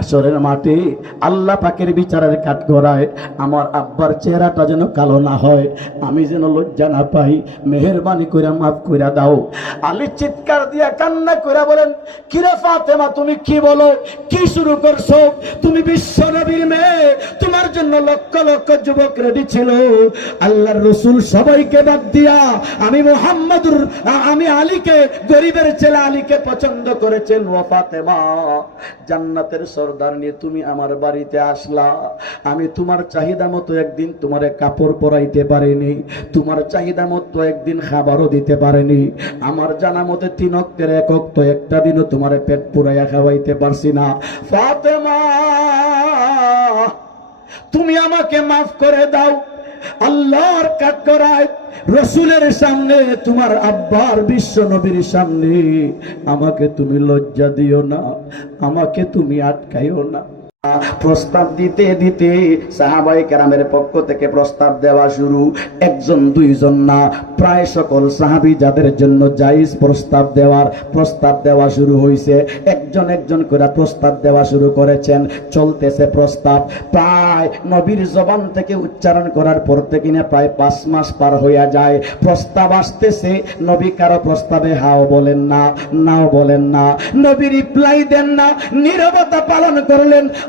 আসরের মাঠে আল্লাহ পাকের বিচারের কাঠ গড়ায় আমার আব্বার চেহারাটা যেন কালো না হয়, আমি যেন লজ্জা না পাই, মেহরবানি করে মাফ করে দাও। আলী চিৎকার দিয়া কান্না করে বলেন, কিরে ফাতেমা, তুমি কি বলো? কি শুরু করছ? তুমি বিশ্ব নবীর মেয়ে, তোমার জন্য লক্ষ লক্ষ যুবক রেডি ছিল। আল্লাহর রসুল সবাইকে বাদ দিয়া, আমি মোহাম্মদুর আমি আলীকে, গরিবের ছেলে আলীকে পছন্দ করেছেন, ও ফাতেমা। জান্নাতের সর্দার নিয়ে তুমি আমার বাড়িতে আসলা। আমি তোমার চাহিদা মতো একদিন তোমার কাপড় পরাইতে পারিনি। তোমার চাহিদা মতো একদিন খাবারও দিতে পারিনি। আমার জানা মতে তিন অক্টের এক অক্ত একটা দিনও তোমার পেট পুরাইয়া খাওয়াইতে পারছি না। ফাতেমা, তুমি আমাকে মাফ করে দাও। আল্লাহর কাঠ করায় রসুলের সামনে, তোমার আব্বার বিশ্ব নবীর সামনে। আমাকে তুমি লজ্জা দিও না, আমাকে তুমি আটকাইও না। প্রস্তাব দিতে দিতে সাহাবাই কেরামের পক্ষ থেকে প্রস্তাব দেওয়া শুরু। একজন, দুইজন না, প্রায় সকল সাহাবি যাদের জন্য জাইজ প্রস্তাব দেওয়ার প্রস্তাব দেওয়া শুরু হয়েছে একজন একজন করে প্রস্তাব দেওয়া শুরু করেছেন, চলতেছে প্রস্তাব। প্রায় নবীর জবান থেকে উচ্চারণ করার পর থেকে না প্রায় পাঁচ মাস পার হইয়া যায়। প্রস্তাব আসতেছে, নবী কারও প্রস্তাবে হাও বলেন না, নাও বলেন না। নবী রিপ্লাই দেন না, নীরবতা পালন করলেন।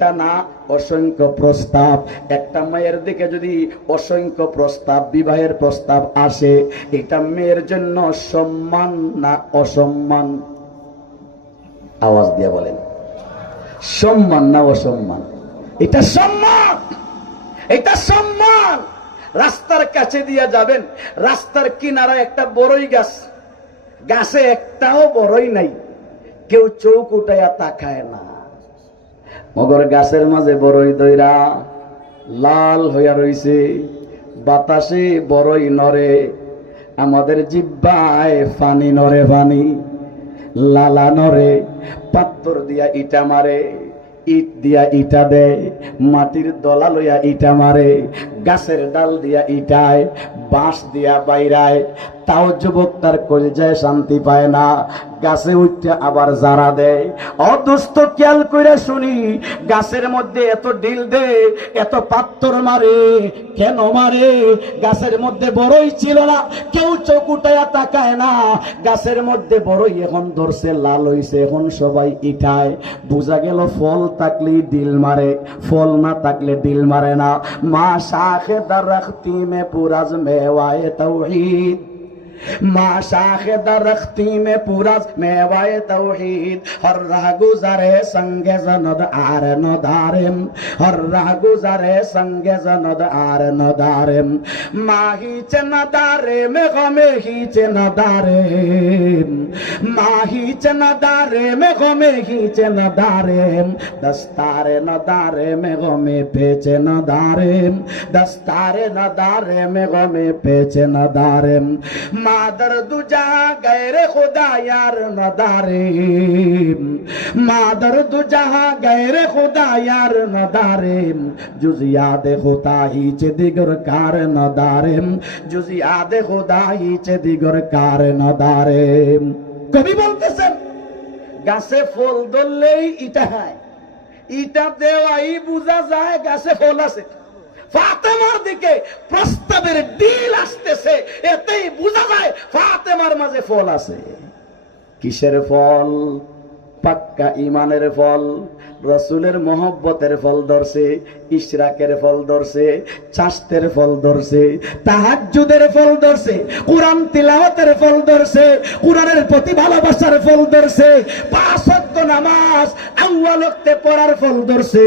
একটা না, অসংখ্য প্রস্তাব। একটা মেয়ের দিকে যদি অসংখ্য প্রস্তাব, বিবাহের প্রস্তাব আসে, এটা মেয়ের জন্য সম্মান না অসম্মান? আওয়াজ দিয়ে বলেন। সম্মান না অসম্মান? এটা সম্মান! এটা সম্মান! রাস্তার কাছে দিয়ে যাবেন, রাস্তার কিনারা একটা বড়ই গাছ। গাছে একটাও বড়ই নাই। কেউ চৌক উঠাইয়া তাকায় না। মগর গাছের মাঝে বড়ই দইরা, লাল হইয়া রইছে, বাতাসে বড়ই নরে আমাদের জিব্বায় ফানি নরে ফানি লালা নরে পাত্তর দিয়া ইটা মারে, ইট দিয়া ইটা দেয় মাটির দলা লইয়া ইটা মারে, গাছের ডাল দিয়া ইটায়, বাঁশ দিয়া বাইরায় তাও যুবক তার কলজায় শান্তি পায় না। গাছে উঠতে আবার জারা দেয়। অদুস্থ খেয়াল করে শুনি, গাছের মধ্যে এত ডিল দে, এত পাত্তর মারে, কেন মারে? গাছের মধ্যে বড়ই ছিল না, কেউ উঠাইয়া তাকায় না। গাছের মধ্যে বড়ই এখন ধরছে, লাল হইছে, এখন সবাই ইটায় বোঝা গেল ফল থাকলে ডিল মারে, ফল না থাকলে ডিল মারে না। মা শাখে দারখতি মে পুরাজ মেওয়ায়ে তাওহীদ। ماں شاخ درختی میں پورا میوائے توحید، ہر رہ گزرے سنگ زند آر ندارم، ہر رہ گزرے سنگ زند آر ندارم۔ ماں ہیچ ندارے میں غم ہیچ ندارم۔ माही चे नदारे में गमे ही चे नदारे दस्तारे नदारे में गमे पेचे नदारे दस्तारे नदारे में गमे पेचे नदारे मादर दुजा गैर खुदा यार नदारे मादर মাদার দু জাহা গায়রে খোদায়ার নদারে। জুজিয়াদ খোদাহি হিচে দিগর কার নদারে। জুজিয়াদ খোদাহি হিচে দিগর কার নদারে। কবি বলতেছেন, গাছে ফল ধরলেই ইটা হয়। ইটা দেওয়াই বোঝা যায় গাছে ফল আছে। ফাতেমার দিকে প্রস্তাবের ডিল আসতেছে, এতেই বুঝা যায় ফাতেমার মাঝে ফল আছে। কিসের ফল? পাক্কা ইমানের ফল রসুলের মহব্বতের ফল ধরছে। ইশরাকের ফল ধরছে, চাষতের ফল ধরছে, তাহাজ্জুদের ফল ধরছে, কোরআন তিলাওয়াতের ফল ধরছে, কোরআনের প্রতি ভালোবাসার ফল ধরছে নামাজ পড়ার ফল ধরছে।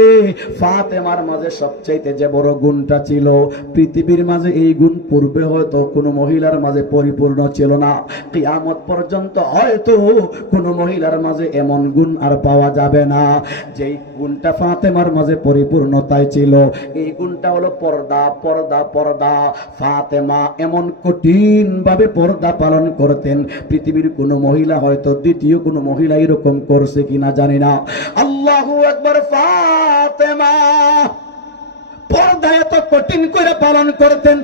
ফাতেমার মাঝে সবচাইতে যে বড় গুণটা ছিল, পৃথিবীর মাঝে এই গুণ পূর্বে হয়তো কোনো মহিলার মাঝে পরিপূর্ণ ছিল না। কিয়ামত পর্যন্ত হয়তো কোনো মহিলার মাঝে এমন গুণ আর পাওয়া যাবে না। যেই গুণটা ফাতেমার মাঝে পরিপূর্ণতায় ছিল এই গুণটা হলো পর্দা পর্দা পর্দা। ফাতেমা এমন কঠিন ভাবে পর্দা পালন করতেন। পৃথিবীর কোনো মহিলা হয়তো দ্বিতীয় কোনো মহিলা এরকম করছে কিনা জানি না। আল্লাহু একবার ফাতেমা! পর্দা এত কঠিন করে পালন করতেন।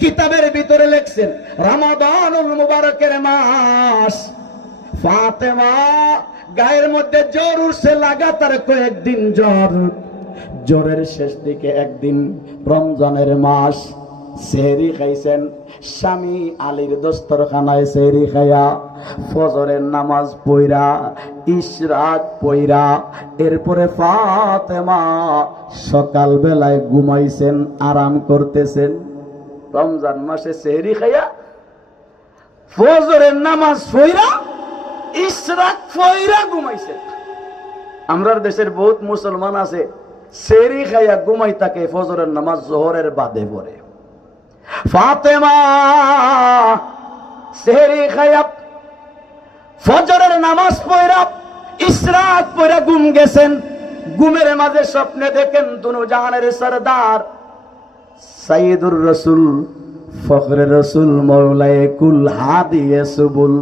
কিতাবের ভিতরে লেখছেন, রমাদানুল মুবারকের মাস। ফাতেমা গায়ের মধ্যে জ্বর উঠছে, লাগাতার কয়েকদিন জ্বর। জ্বরের শেষ দিকে একদিন রমজানের মাস সেহরি খাইছেন। স্বামী আলীর দস্তরখানায় সেহরি খাইয়া ফজরের নামাজ পইরা ইশরাক পইরা, এরপরে ফাতেমা সকাল বেলায় ঘুমাইছেন, আরাম করতেছেন। রমজান মাসে সেহরি খাইয়া ফজরের নামাজ পইরা ইশরাক পইরা ঘুমাইছেন। আমরার দেশের বহুত মুসলমান আছে সেরি খাইয়া ঘুমাই থাকে ফজরের নামাজ জোহরের বাদে পড়ে ফাতেমা সেরি ফজরের নামাজ পড়া, ইসরাত পড়া ঘুম গেছেন। ঘুমের মাঝে স্বপ্নে দেখেন দুনু জাহানের সরদার। সাইদুর রসুল, ফখরে রসুল, মৌলায় কুল হাদিয়ে সুবুল।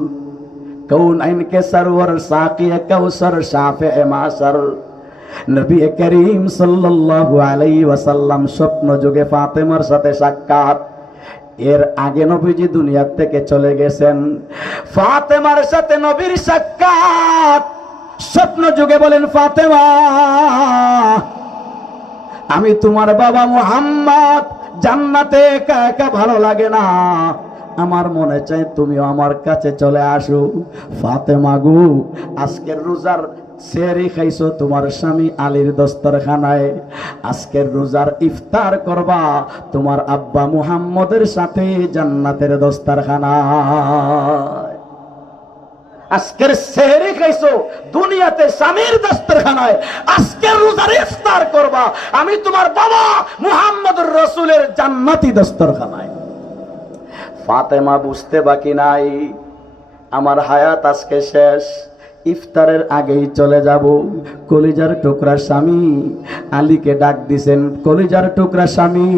কৌন আইনকে সরওর সাকিয়ে কৌসর শাফে মাসর। নবী করিম সাল্লাল্লাহু আলাইহি ওয়াসাল্লাম স্বপ্ন যুগে ফাতেমার সাথে সাক্ষাৎ। এর আগে নবীজি দুনিয়া থেকে চলে গেছেন। ফাতেমার সাথে নবীর সাক্ষাৎ। স্বপ্ন যুগে বলেন, ফাতেমা, আমি তোমার বাবা মুহাম্মদ। জান্নাতে একা একা ভালো লাগে না। আমার মনে চাই তুমিও আমার কাছে চলে আসো। ফাতেমা গু, আজকের রোজার সেরি খাইছো তোমার স্বামী আলীর দস্তরখানায়। আজকের রোজার ইফতার করবা তোমার আব্বা মুহাম্মদের সাথে জান্নাতের দস্তরখানায়। আজকের সেহরি খাইছো দুনিয়াতে স্বামীর দস্তরখানায়। আজকের রোজার ইফতার করবা আমি তোমার বাবা মুহাম্মদুর রসুলের জান্নাতি দস্তরখানায়। ফাতেমা বুঝতে বাকি নাই, আমার হায়াত আজকে শেষ। ইফতারের আগেই চলে যাব। কলিজার টুকরা স্বামী আলীকে ডাক দিছেন, কলিজার টুকরা স্বামী,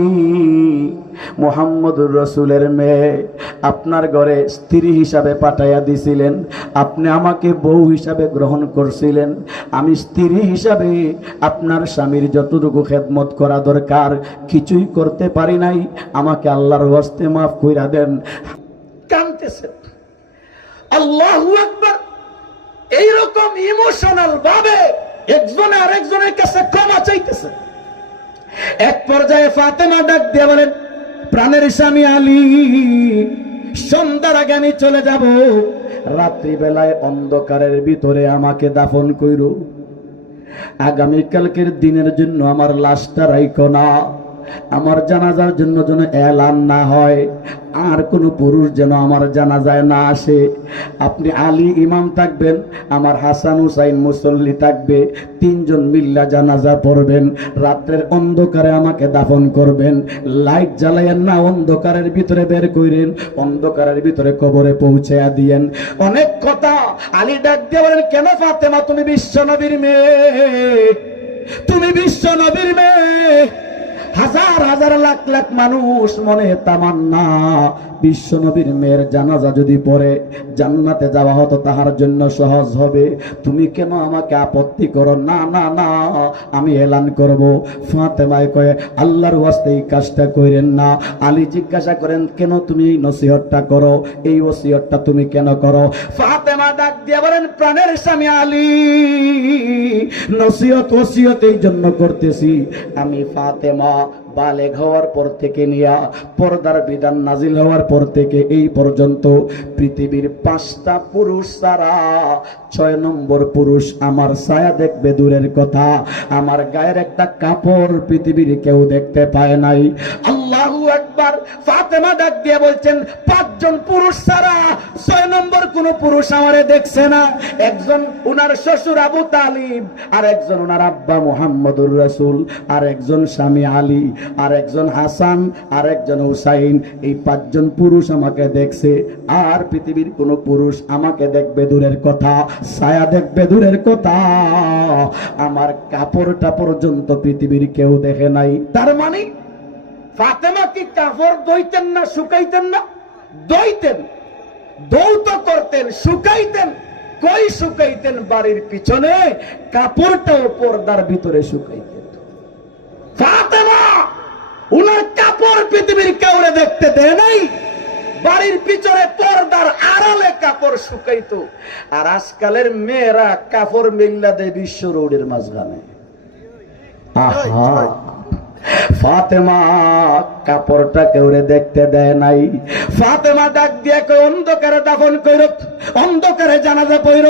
মোহাম্মদুর রসুলের মেয়ে আপনার ঘরে স্ত্রী হিসাবে পাঠাইয়া দিছিলেন। আপনি আমাকে বউ হিসাবে গ্রহণ করছিলেন। আমি স্ত্রী হিসাবে আপনার স্বামীর যতটুকু খেদমত করা দরকার, কিছুই করতে পারি নাই। আমাকে আল্লাহর হস্তে মাফ কইরা দেন। কানতেছেন। আল্লাহু আকবার। এইরকম ইমোশনাল ভাবে একজনে আরেকজনের কাছে ক্ষমা চাইতেছে। এক পর্যায়ে ফাতেমা ডাক দিয়ে বলেন, প্রাণের স্বামী আলী, সন্ধ্যার আগে আমি চলে যাব। রাত্রিবেলায় অন্ধকারের ভিতরে আমাকে দাফন কইর। আগামীকালকের দিনের জন্য আমার লাশটা রাইকো না। আমার জানাজার জন্য যেন এলান না হয়। আর কোনো পুরুষ যেন আমার জানাজায় না আসে। আপনি আলী ইমাম থাকবেন, আমার হাসান হুসাইন মুসল্লি থাকবে, তিনজন মিল্লা জানাজা পড়বেন, রাত্রের অন্ধকারে আমাকে দাফন করবেন, লাইট জ্বালাইয়েন না অন্ধকারের ভিতরে বের কইরেন, অন্ধকারের ভিতরে কবরে পৌঁছায়া দিয়েন। অনেক কথা আলী ডাক দিয়ে বলেন, কেন ফাতেমা, তুমি বিশ্ব নবীর মেয়ে? তুমি বিশ্ব নবীর মেয়ে? হাজার হাজার লাখ লাখ মানুষ মনে তামান্না। বিশ্ব নবীর মেয়ের জানাজা যদি পড়ে, জান্নাতে যাওয়া হতো তাহার জন্য সহজ হবে। তুমি কেন আমাকে আপত্তি করো? না না না, আমি এলান করব। ফাতেমায় কয়ে, আল্লাহর ওয়াস্তে এই কাজটা করেন না। আলী জিজ্ঞাসা করেন, কেন তুমি এই নসিহতটা করো? এই ওসিহতটা তুমি কেন করো? ফাতেমা ডাক দিয়ে বলেন, প্রাণের স্বামী আলী, নসিহত ওসিয়ত এই জন্য করতেছি। আমি ফাতেমা বালেগ হওয়ার পর থেকে নিয়া, পর্দার বিধান নাজিল হওয়ার পর থেকে এই পর্যন্ত পৃথিবীর পাঁচটা পুরুষ ছাড়া ছয় নম্বর পুরুষ আমার ছায়া দেখবে দূরের কথা। আমার গায়ের একটা কাপড় পৃথিবীর কেউ দেখতে পায় নাই। আল্লাহু একবার ফাতেমা ডাক দিয়ে বলছেন, পাঁচজন পুরুষ ছাড়া ছয় নম্বর কোন পুরুষ আমারে দেখছে না। একজন উনার শ্বশুর আবু তালিব, আর একজন উনার আব্বা মোহাম্মদুর রাসূল, আর একজন স্বামী আলী, আর একজন হাসান, আর একজন হুসাইন। এই পাঁচজন পুরুষ আমাকে দেখছে। আর পৃথিবীর কোন পুরুষ আমাকে দেখবে দূরের কথা, ছায়া দেখবে দূরের কথা। আমার কাপড়টা পর্যন্ত পৃথিবীর কেউ দেখে নাই। তার মানে ফাতেমা কি কাপড় দইতেন না শুকাইতেন না? দইতেন, দৌত করতেন, শুকাইতেন। কই শুকাইতেন বাড়ির পিছনে? কাপড়টাও পর্দার ভিতরে শুকাইতেন। ফাতেমা, উনার কাপড় পৃথিবীর কাউরে দেখতে দেয় নাই? বাড়ির পিছনে পর্দার আড়ালে কাপড় শুকাইতো। আর আজকালের মেয়েরা কাপড় মিল্লা দেয় বিশ্ব রোডের মাঝখানে। আহা। ফাতেমা কাপড়টা কেউরে দেখতে দেয় নাই। ফাতেমা ডাক দিয়ে কেউ অন্ধকারে দাফন কইর, অন্ধকারে জানাজা পইর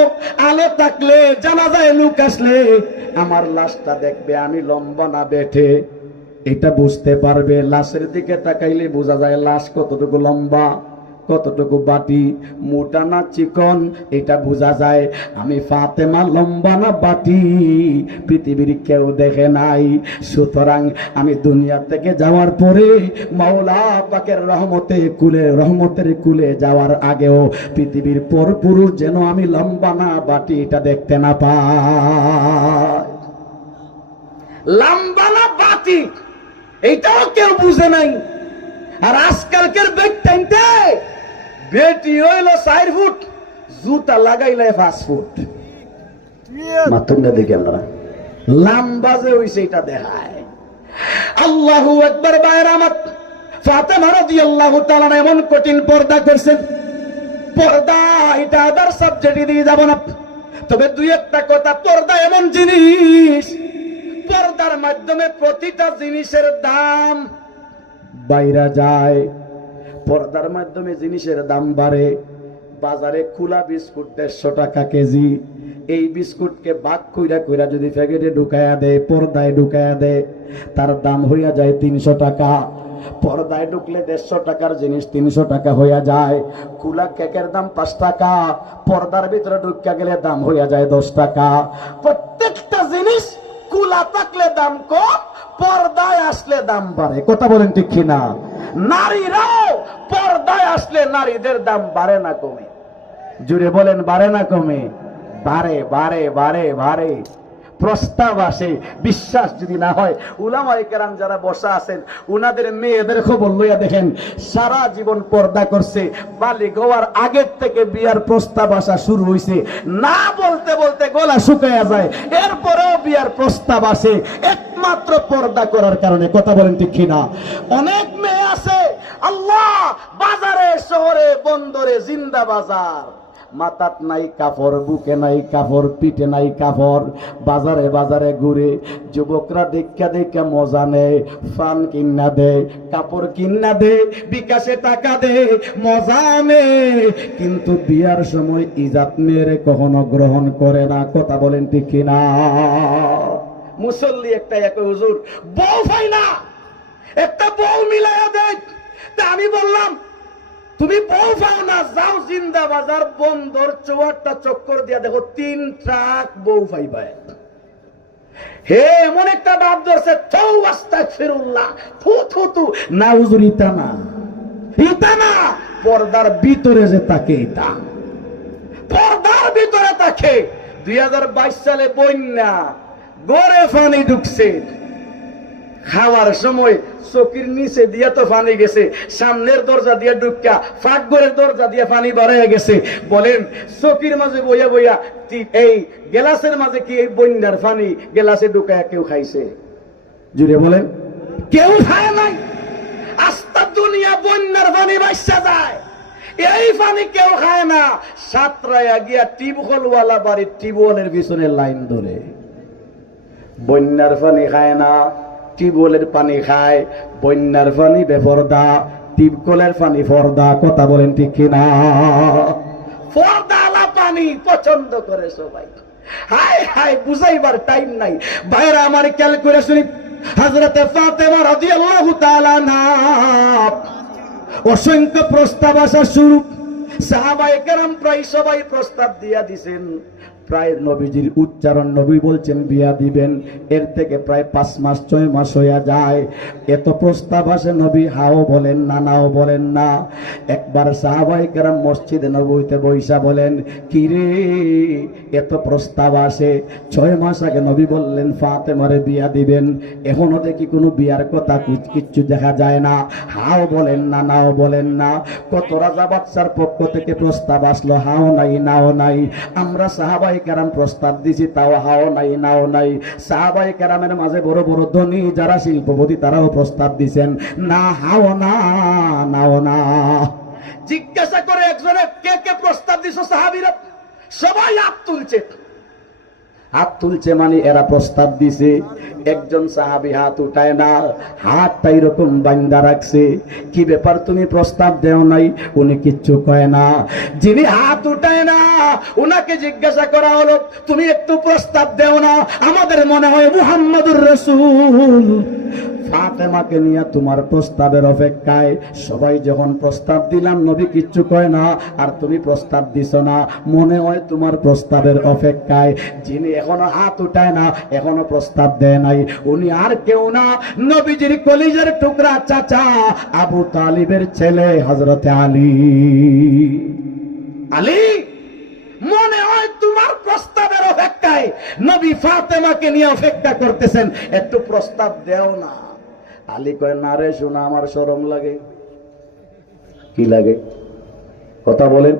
আলো থাকলে জানাজায় লুক আসলে, আমার লাশটা দেখবে, আমি লম্বা না বেঠে এটা বুঝতে পারবে, লাশের দিকে তাকাইলে বোঝা যায় লাশ কতটুকু লম্বা। কতটুকু বাটি? মোটা না চিকন? এটা বোঝা যায় আমি ফাতেমা, লম্বা না বাটি? পৃথিবীর কেউ দেখে নাই। সুতরাং আমি দুনিয়া থেকে যাওয়ার পরে মাওলা পাকের রহমতে কুলে, রহমতের কুলে যাওয়ার আগেও পৃথিবীর পর পুরুষ যেন আমি লম্বা না বাটি, এটা দেখতে না পাই। লম্বা না বাটি এইটাও কেউ বুঝে নাই। আর আজকালকের টাইমতে বেটি হইল চার ফুট জুতা লাগাইলে পাঁচ ফুট। মাতুঙ্গা দেখি আমরা লাম্বা যে হইছে এটা দেখায়। আল্লাহু একবার বাইরে আমার ফাতেমা রাদিয়াল্লাহু তাআলা এমন কঠিন পর্দা করছেন পর্দা এটা আদার সাবজেক্ট দিয়ে যাব না। তবে দুই একটা কথা পর্দা এমন জিনিস পর্দার মাধ্যমে প্রতিটা জিনিসের দাম বাইরা যায়। পর্দার মাধ্যমে জিনিসের দাম বাড়ে। বাজারে খোলা বিস্কুট দেড়শো টাকা কেজি। এই বিস্কুটকে বাক কইরা কইরা যদি প্যাকেটে ঢুকায়া দেয়, পর্দায় ঢুকায়া দেয়, তার দাম হইয়া যায় তিনশো টাকা। পর্দায় ঢুকলে দেড়শো টাকার জিনিস তিনশো টাকা হইয়া যায়। কুলা কেকের দাম পাঁচ টাকা, পর্দার ভিতরে ঢুকা গেলে দাম হইয়া যায় দশ টাকা। প্রত্যেকটা জিনিস কুলা থাকলে দাম কম, পর্দায় আসলে দাম বাড়ে। কথা বলেন ঠিক কিনা? নারীরাও পর্দায় আসলে নারীদের দাম বাড়ে না কমে। জুড়ে বলেন, বাড়ে না কমে? বাড়ে বাড়ে বাড়ে বাড়ে। প্রস্তাব আসে, বিশ্বাস যদি না হয় উলামাই যারা বসা আছেন, উনাদের মেয়েদের খবর লইয়া দেখেন, সারা জীবন পর্দা করছে, বালি হওয়ার আগের থেকে বিয়ার প্রস্তাব আসা শুরু হইছে। না বলতে বলতে গলা শুকাইয়া যায়, এরপরেও বিয়ার প্রস্তাব আসে, একমাত্র পর্দা করার কারণে। কথা বলেন ঠিক কিনা? অনেক মেয়ে আল্লাহ, বাজারে, শহরে, বন্দরে জিন্দা বাজার মাথাত নাই কাপড় বুকে নাই কাপড় পিঠে নাই কাপড় বাজারে বাজারে ঘুরে যুবকরা দেখা দেখা মজা নেয়, ফান কিন্না দে, কাপড় কিন্না দে, বিকাশে টাকা দে, মজা নে। কিন্তু বিয়ার সময় ইজাত মেয়েরে কখনো গ্রহণ করে না, কথা বলেন ঠিক কিনা? মুসল্লি একটা এক, হুজুর, বউ পাই না। একটা বউ মিলাইয়া দেয়। আমি বললাম, তুমি বউ না, যাও জিন্দা বাজার বন্দর, চৌয়াট্টা চক্কর দিয়া দেখো, তিন ট্রাক বউ পাইবাই হে, এমন একটা বাপ ধরছে ফিরুল্লাহ, থু থু থু না হুজুর ইতা না পর্দার ভিতরে যে তাকে ইতা। পর্দার ভিতরে তাকে, দুই হাজার বাইশ সালে বন্যা, গড়ে ফানি ঢুকছে। খাওয়ার সময় চকির নিচে দিয়ে তো পানি গেছে, সামনের দরজা দিয়ে ঢুকা ফাঁকঘরের দরজা দিয়ে পানি বাড়াইয়া গেছে। বলেন, চকির মাঝে বইয়া বইয়া এই গেলাসের মাঝে কি এই বন্যার পানি গেলাসে ঢুকায়া কেউ খাইছে? জুড়ে বলেন, কেউ খায় নাই। আস্তা দুনিয়া বন্যার পানি বাসা যায়। এই পানি কেউ খায় না। সাতরায়া গিয়া টিউবওয়েলওয়ালা বাড়ির টিউবওয়েলের পিছনে লাইন ধরে। বন্যার পানি খায় না। টিউবওয়েলের পানি খায়, বন্যার পানি বেপরদা, টিউবকলের পানি ফর্দা, কথা বলেন ঠিক কিনা? ফর্দালা পানি পছন্দ করে সবাই। হাই হাই বুঝাইবার টাইম নাই। বাইরে আমার ক্যালকুলেশন হযরতে ফাতেমা রাদিয়াল্লাহু তাআলা না অসংখ্য প্রস্তাব আসা শুরু। সাহাবায়ে কেরাম প্রায় সবাই প্রস্তাব দিয়া দিছেন। প্রায় নবীজির উচ্চারণ নবী বলছেন, বিয়া দিবেন। এর থেকে প্রায় পাঁচ মাস, ছয় মাস হইয়া যায়। এত প্রস্তাব আসে নবী, হাও বলেন না, নাও বলেন না। একবার সাহাবাই কেরাম মসজিদে নবীতে বৈশা বলেন, কি রে এত প্রস্তাব আসে, ছয় মাস আগে নবী বললেন, ফাতেমারে বিয়া দিবেন। এখনও দেখি কোনো বিয়ার কথা কিচ্ছু দেখা যায় না। হাও বলেন না, নাও বলেন না। কত রাজা বাচ্চার পক্ষ থেকে প্রস্তাব আসলো, হাও নাই, নাও নাই। আমরা সাহাবাই কেরাম প্রস্তাব দিছি, তাও হাও নাই, নাও নাই। সাহাবাই কেরামের মাঝে বড় বড় ধনী যারা শিল্পপতি, তারাও প্রস্তাব দিছেন, না, হাও না, নাও না। জিজ্ঞাসা করে একজনে, কে কে প্রস্তাব দিছো সাহাবিরা? সবাই হাত তুলছে। হাত তুলছে মানে এরা প্রস্তাব দিছে, একজন সাহাবি হাত উঠায় না, হাতটা এরকম বান্দা রাখছে। কি ব্যাপার তুমি প্রস্তাব দেও নাই? উনি কিচ্ছু কয় না। যিনি হাত উঠায় না, উনাকে জিজ্ঞাসা করা হলো, তুমি একটু প্রস্তাব দেও না, আমাদের মনে হয় মুহাম্মদুর রসুল। ফাতেমাকে নিয়ে তোমার প্রস্তাবের অপেক্ষায়। সবাই যখন প্রস্তাব দিলাম, নবী কিচ্ছু কয় না, আর তুমি প্রস্তাব দিছ না। মনে হয় তোমার প্রস্তাবের অপেক্ষায়। যিনি এখনও হাত উঠায় না, এখনও প্রস্তাব দেয় নাই। উনি আর কেউ না। নবীজির কলিজের টুকরা চাচা আবু তালিবের ছেলে হজরতে আলী। আলী, মনে হয় তোমার প্রস্তাবের অপেক্ষায় নবী ফাতেমাকে নিয়ে অপেক্ষা করতেছেন। একটু প্রস্তাব দেও না। আলী কয়, না রে শোনা আমার সরম লাগে। কি লাগে? কথা বলেন।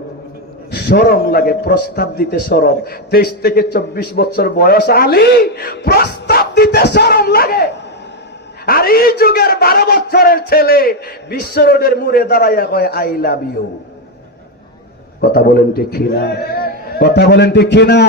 সরম লাগে, প্রস্তাব দিতে সরম। তেইশ থেকে চব্বিশ বছর বয়স আলী, প্রস্তাব দিতে সরম লাগে। আর এই যুগের বারো বছরের ছেলে বিশ্ব রোডের মুড়ে দাঁড়াইয়া কয়, আই লাভ ইউ। কথা বলেন ঠিক কিনা? কথা বলেন ঠিক কিনা?